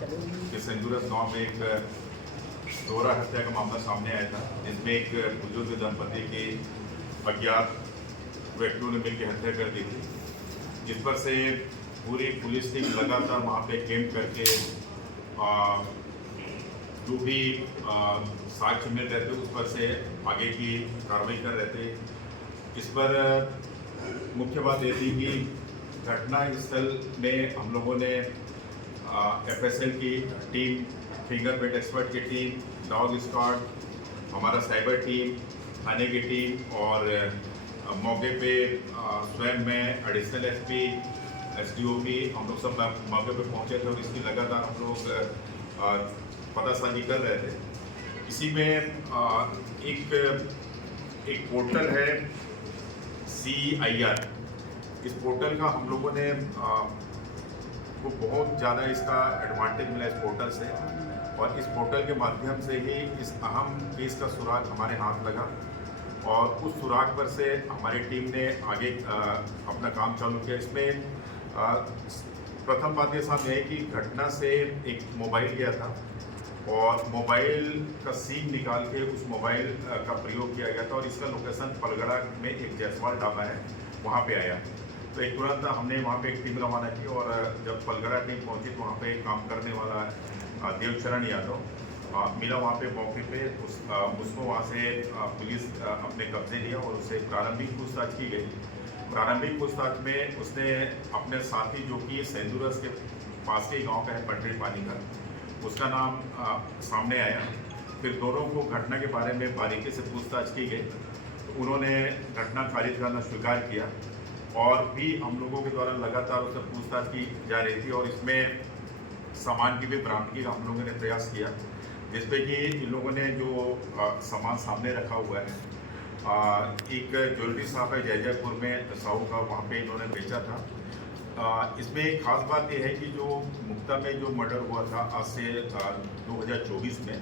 कि सिंदूरस गांव में एक दोहरा हत्या का मामला सामने आया था, जिसमें एक बुजुर्ग दंपति की अज्ञात व्यक्तियों ने मिलकर हत्या कर दी थी, जिस पर से पूरी पुलिस टीम लगातार वहाँ पे कैंप करके जो भी साक्ष्य मिल रहे थे उस पर से आगे की कार्रवाई कर रहे थे। इस पर मुख्य बात ये थी कि घटना स्थल में हम लोगों ने FSL की टीम, फिंगरप्रिंट एक्सपर्ट की टीम, डॉग स्क्वाड, हमारा साइबर टीम, थाने की टीम और मौके पे स्वयं में एडिशनल SP, SDOP हम लोग सब मौके पे पहुंचे थे और इसकी लगातार हम लोग पतासाजी कर रहे थे। इसी में एक पोर्टल है CIR। इस पोर्टल का हम लोगों ने को बहुत ज़्यादा इसका एडवांटेज मिला इस पोर्टल से, और इस पोर्टल के माध्यम से ही इस अहम केस का सुराग हमारे हाथ लगा और उस सुराग पर से हमारी टीम ने आगे अपना काम चालू किया। इसमें प्रथम बात ये सामने है कि घटना से एक मोबाइल गया था और मोबाइल का सीन निकाल के उस मोबाइल का प्रयोग किया गया था और इसका लोकेशन पलगड़ा में एक जयसवाल ढाबा है, वहाँ पे आया। तो एक तुरंत हमने वहाँ पे एक टीम रवाना की और जब पलगड़ा टीम पहुँची तो वहाँ पे काम करने वाला देवचरण यादव मिला वहाँ पे मौके पे। उसको वहाँ से पुलिस अपने कब्जे लिया और उससे प्रारंभिक पूछताछ की गई। प्रारंभिक पूछताछ में उसने अपने साथी जो कि सिंदूरस के पास के गाँव का है, पटरी पानी का, उसका नाम सामने आया। फिर दोनों को घटना के बारे में बारीकी से पूछताछ की गई तो उन्होंने घटना खारिज करना स्वीकार किया और भी हम लोगों के द्वारा लगातार उससे पूछताछ की जा रही थी और इसमें सामान की भी बरामदगी का हम लोगों ने प्रयास किया, जिसपे कि इन लोगों ने जो सामान सामने रखा हुआ है, एक ज्वेलरी शॉप है जयजयपुर में साहू का, वहाँ पे इन्होंने बेचा था। इसमें एक खास बात यह है कि जो मुक्ता में जो मर्डर हुआ था आज से 2024 में,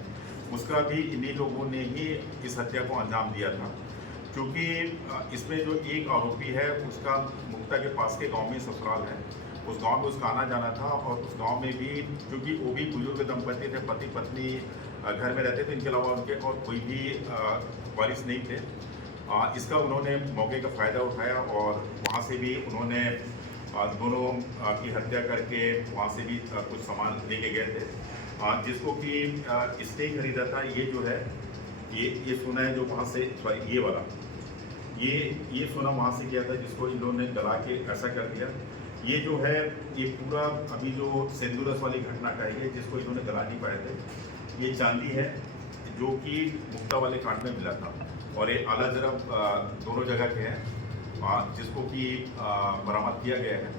उसका भी इन्हीं लोगों ने ही इस हत्या को अंजाम दिया था। क्योंकि इसमें जो एक आरोपी है उसका मुक्ता के पास के गांव में ससुराल है, उस गांव में उसका आना जाना था और उस गांव में भी क्योंकि वो भी बुजुर्ग दंपति थे, पति पत्नी घर में रहते थे, इनके अलावा उनके और कोई भी वारिस नहीं थे। इसका उन्होंने मौके का फ़ायदा उठाया और वहाँ से भी उन्होंने दोनों की हत्या करके वहाँ से भी कुछ सामान लेके गए थे, जिसको कि इसने खरीदा था। ये जो है ये सोना है जो वहाँ से, ये वाला ये सोना वहाँ से किया था, जिसको इन लोगों ने गला के ऐसा कर दिया। ये जो है ये पूरा अभी जो सिंदूरस वाली घटना का है, जिसको इन्होंने गला नहीं पाए थे, ये चांदी है जो कि मुक्ता वाले कांड में मिला था और ये आला जरब दोनों जगह के हैं, जिसको कि बरामद किया गया है।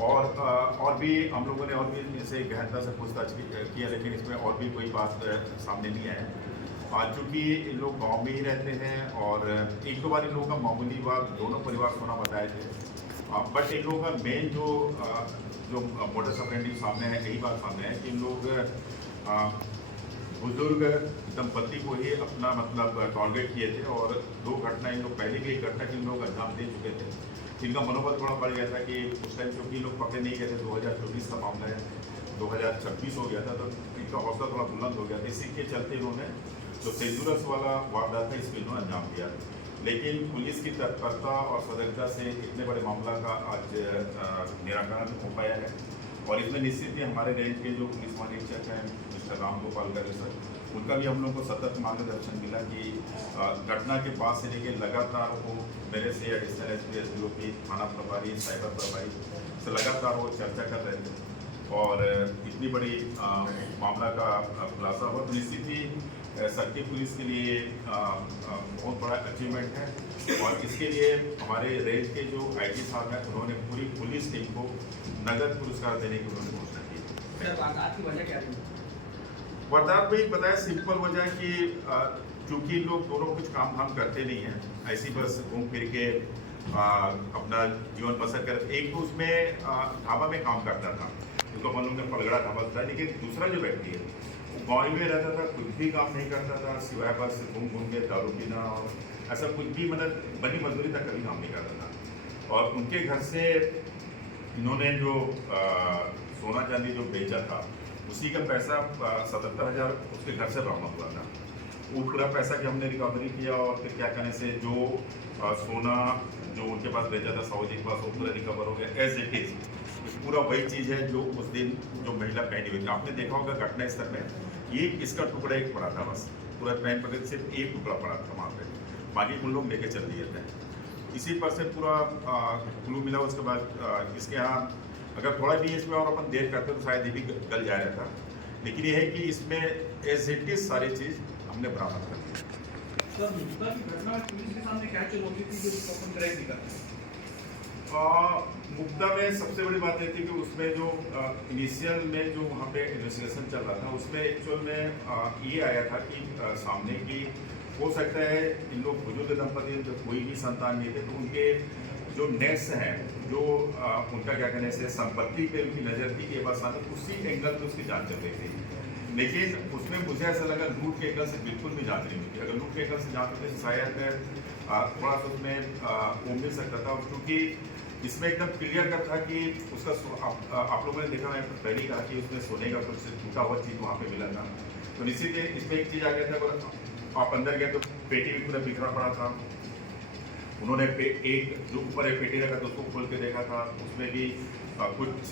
और भी हम लोगों ने और भी इसे गहनता से पूछताछ किया, लेकिन इसमें और भी कोई बात सामने नहीं आया। चूँकि इन लोग गाँव में ही रहते हैं और एक दो बार इन लोगों का मामूली बात दोनों परिवार सोना बताए थे, बट इन लोगों का मेन जो मोटस ऑपरेंडी सामने है, यही बात सामने है कि इन लोग बुजुर्ग दंपति को ही अपना मतलब टारगेट किए थे और दो घटना इन लोग पहले भी एक घटना के इन लोग अंजाम दे चुके थे। इनका मनोबल थोड़ा बढ़ गया था कि उस टाइम क्योंकि लोग पकड़े नहीं गए थे, 2024 का मामला है, 2026 हो गया था, तो इनका हौसला थोड़ा बुलंद हो गया था। इसी के चलते इन्होंने जो सिंदूरस वाला वारदात है इसको इन्होंने अंजाम दिया। लेकिन पुलिस की तत्परता और सतर्कता से इतने बड़े मामला का आज निराकरण हो पाया है और इसमें निश्चित ही हमारे रेंज के जो पुलिस महानिरीक्षक हैं मिस्टर राम गोपाल गर्ग सर, उनका भी हम लोग को सतत मार्गदर्शन मिला कि घटना के बाद से लेकर लगातार वो मेरे से एडिशनल SP, SDOP, थाना प्रभारी, साइबर प्रभारी से लगातार वो चर्चा कर रहे थे और इतनी बड़ी मामला का खुलासा हुआ। तो निश्चित ही सर्किल पुलिस के लिए बहुत बड़ा अचीवमेंट है और इसके लिए हमारे रेंज के जो IG साहब हैं उन्होंने पूरी पुलिस टीम को नगद पुरस्कार देने की उन्होंने घोषणा की। वारदात की वजह क्या थी? वारदात में एक बताया सिंपल वजह कि चूँकि लोग दोनों कुछ काम धाम करते नहीं हैं, ऐसी बस घूम फिर के अपना जीवन बसर कर। एक तो उसमें ढाबा में काम करता था, उनको मालूम में पलगड़ा ढाबा था, लेकिन दूसरा जो व्यक्ति है गाँव में रहता था, कुछ भी काम नहीं करता था सिवाय बस घूम के दारू पीना और ऐसा कुछ भी मतलब बनी मजदूरी तक कभी काम नहीं करता था। और उनके घर से इन्होंने जो सोना चांदी जो बेचा था उसी का पैसा 77,000 उसके घर से बरामद हुआ था। वो पूरा पैसा कि हमने रिकवरी किया और फिर क्या कहने से जो सोना जो उनके पास भेजा था साहू जी के पास वो पूरा रिकवर हो गया एज इट इज। पूरा वही चीज़ है जो उस दिन जो महिला पहनी हुई थी। आपने देखा होगा घटना स्थल में ये इसका टुकड़ा एक पड़ा था, बस पूरा पहन पकड़ सिर्फ एक टुकड़ा पड़ा था वहाँ पे, बाकी उन लोग लेके चल दिए थे। इसी पर से पूरा क्लू मिला। उसके बाद इसके यहाँ अगर थोड़ा भी इसमें और अपन देर करते तो शायद ये भी गल जा रहा था, लेकिन ये है कि इसमें एज इट इज सारी चीज़ हमने बरामद कर दी। सर, मुक्ता की घटना में पुलिस के सामने क्या चुनौती थी जो अपन ट्रैक नहीं कर रहे? मुक्ता में सबसे बड़ी बात ये थी कि उसमें जो इनिशियल में जो वहाँ पे इन्वेस्टिगेशन चल रहा था उसमें एक्चुअल में ये आया था कि सामने की हो सकता है इन लोग बुजुर्ग दंपति जब कोई भी संतान नहीं थे तो उनके जो नेट्स हैं जो उनका क्या कहने से संपत्ति पे उनकी नज़र थी कि बस आने उसी एंगल पे उसकी जांच चल रही थी। लेकिन उसमें मुझे ऐसा लगा लूट के एंगल से बिल्कुल भी जांच नहीं हुई। अगर लूट के एंगल से जांच होती तो शायद थोड़ा सा उसमें वो मिल सकता था, क्योंकि इसमें एकदम क्लियर कर था कि उसका आप लोगों ने देखा, मैं पहले ही कहा कि उसमें सोने का कुछ टूटा हुआ चीज़ वहाँ पे मिला था। तो निश्चित इसमें एक चीज़ आ गया था, अगर आप अंदर गए तो पेटी भी पूरा बिखरा पड़ा था। उन्होंने एक जो ऊपर एक पेटी रखा था उसको खोल के देखा था, उसमें भी कुछ